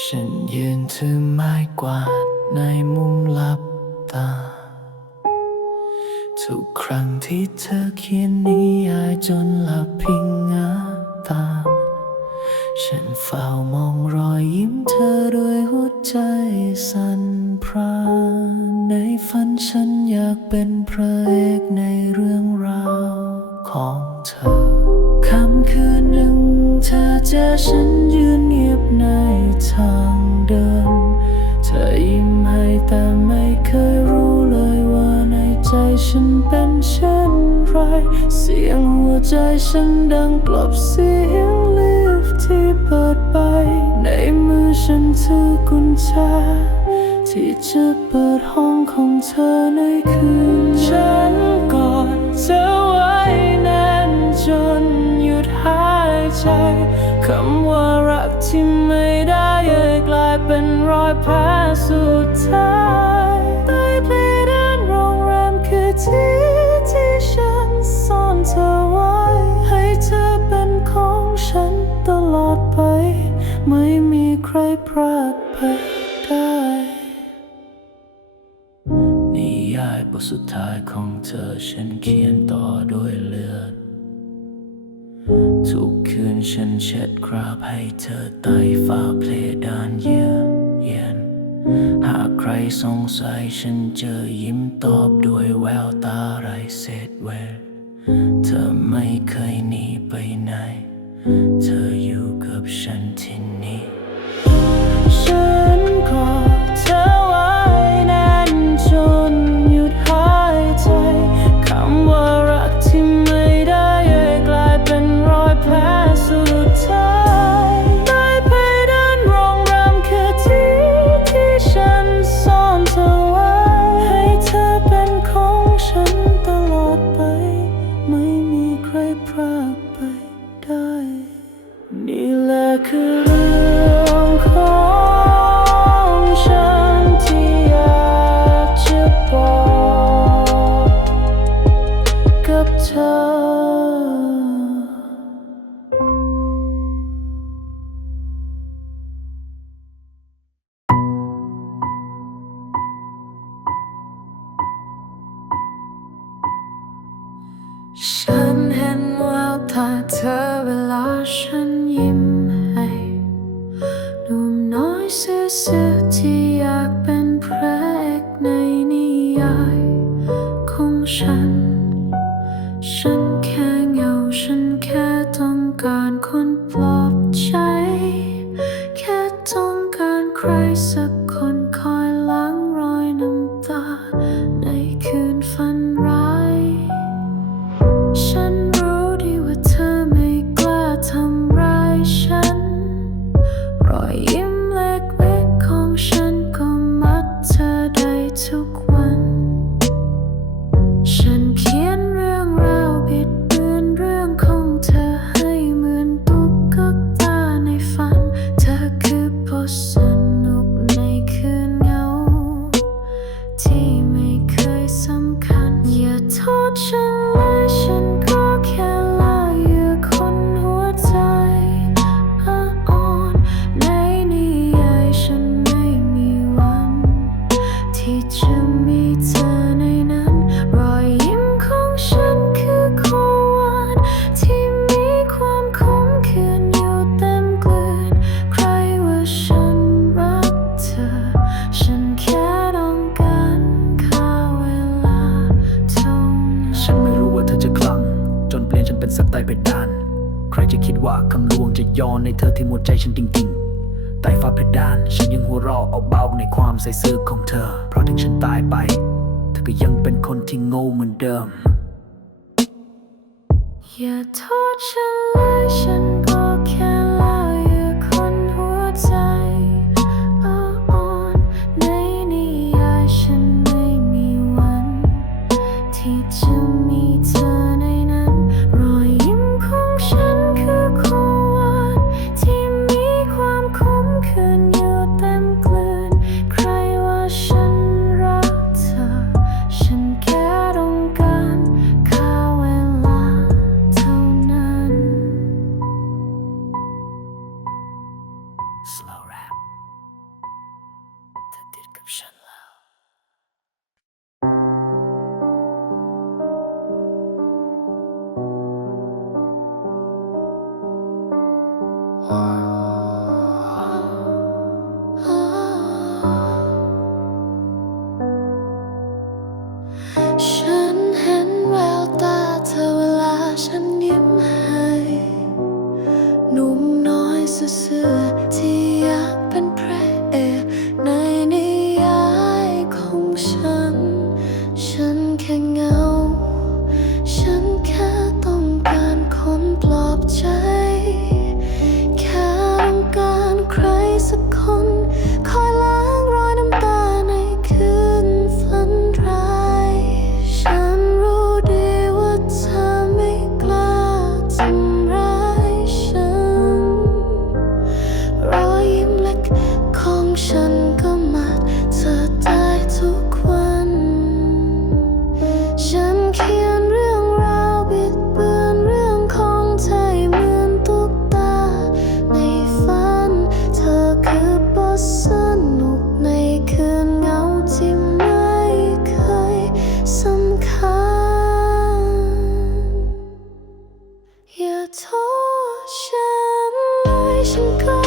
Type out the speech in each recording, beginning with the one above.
ฉันยืนถือไม้กวาดในมุมลับตา ทุกครั้งที่เธอเขียนนิยายจนหลับพิงงาตาม ฉันเฝ้ามองรอยยิ้มเธอด้วยหัวใจสั่นพรานในฝันฉันอยากเป็นพระเอกในเรื่องราวของเธอค่ำคืนหนึ่งเธอเจอฉันยืนเงียบใน ทางเดินเธอยิ้มให้แต่ไม่เคยรู้เลยว่าในใจฉันเป็นเช่นไร เสียงหัวใจฉันดังกลบเสียงลิฟต์ที่เปิดไป ในมือฉันถือกุญแจที่จะเปิดห้องของเธอในคืนฉันกอดเธอไว้แน่นจนหยุดหายใจคำว่ารักที่ไม่ เป็นรอยสุดท้ายใต้เพดานโรงแรมคือที่ที่ฉันซ่อนเธอไว้ ให้เธอเป็นของฉันตลอดไป ไม่มีใครพรากไปได้นิยายบทสุดท้ายของเธอฉันเขียนต่อด้วยเลือดทุกคืนฉันเช็ดคราบให้เธอใต้ฝ้าเพลดานเยือ เย็นหากใครสงสัยฉันเจอยิ้มตอบด้วยแววตาไรเศษเวทเธอไม่เคยหนีไปไหน เธออยู่กับฉันที่นี่ ฉันเห็นแววตาเธอเวลาฉันยิ้มให้หนุ่มน้อยซื่อๆที่อยากเป็นพระเอกในนิยายของฉันฉัน ที่ไม่เคยสำคัญ อย่าโทษฉัน ธอที่หมดใจฉันจริงๆใต้ฟ้าเพดาน ฉันยังหัวเราะเอาเบาในความใส่ซื่อของเธอ เพราะถึงฉันตายไป เธอก็ยังเป็นคนที่โง่เหมือนเดิม อย่าโทษฉันเลยฉัน ocean goes.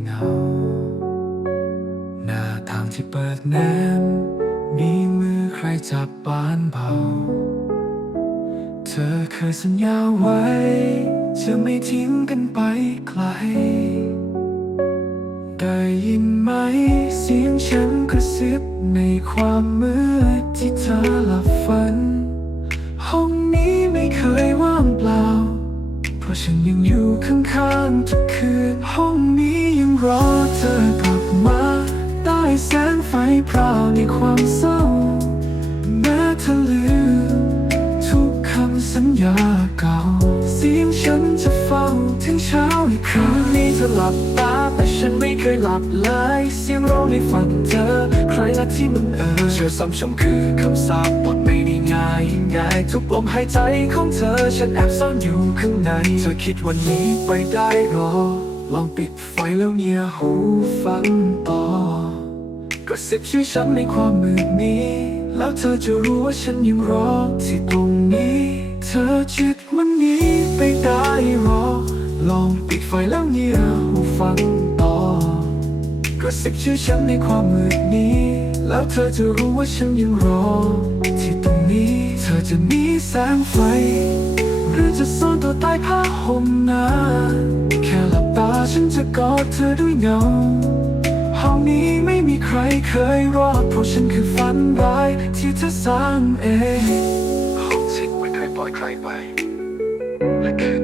เหงา หน้าทางที่เปิดแนม มีมือใครจับปานเบา เธอเคยสัญญาไว้ จะไม่ทิ้งกันไปไกล ได้ยินไหมเสียงฉันกระซิบในความมืดที่เธอหลับฝัน ห้องนี้ไม่เคยว่างเปล่า เพราะฉันยังอยู่ข้างๆทุกคืนห้อง พราวในความเศร้า แม้เธอลืมทุกคำสัญญาเก่าเสียงฉันจะเฝ้าถึงเช้าอีกครั้งนี้เธอหลับตาแต่ฉันไม่เคยหลับเลยเสียงร้องในฝันเธอ ใครละที่มันเออเชื่อซ้ำชมคือคำสาปหมดไม่ได้ง่ายง่ายทุกลมหายใจของเธอฉันแอบซ่อนอยู่ข้างใน เธอคิดวันนี้ไปได้หรอ ลองปิดไฟแล้วเงียหูฟังต่อ ระซิบชื่อฉันในความมืดนี้ แล้วเธอจะรู้ว่าฉันยังรอที่ตรงนี้ เธอจิตวันนี้ไปได้หรอ ลองปิดไฟแล้วเงียบหูฟังต่อกระซิบชื่อฉันในความมืดนี้ แล้วเธอจะรู้ว่าฉันยังรอ ที่ตรงนี้ เธอจะมีแสงไฟ หรือจะซ่อนตัวใต้ผ้าห่มหนาแค่หลับตาฉันจะกอดเธอด้วยเงา นี้ไม่มีใครเคยรอดเพราะฉันคือฝันร้ายที่เธอสร้างเองห้องที่ไม่เคยปล่อยใครไปและคืน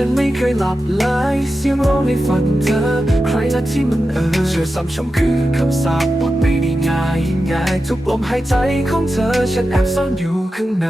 ฉันไม่เคยหลับเลยเสียงร้องในฝันเธอ ใครละที่มันเออเชื่อซ้ำชมคือคำสาปบทไม่ได้ง่ายง่ายทุกลมหายใจของเธอฉันแอบซ่อนอยู่ข้างใน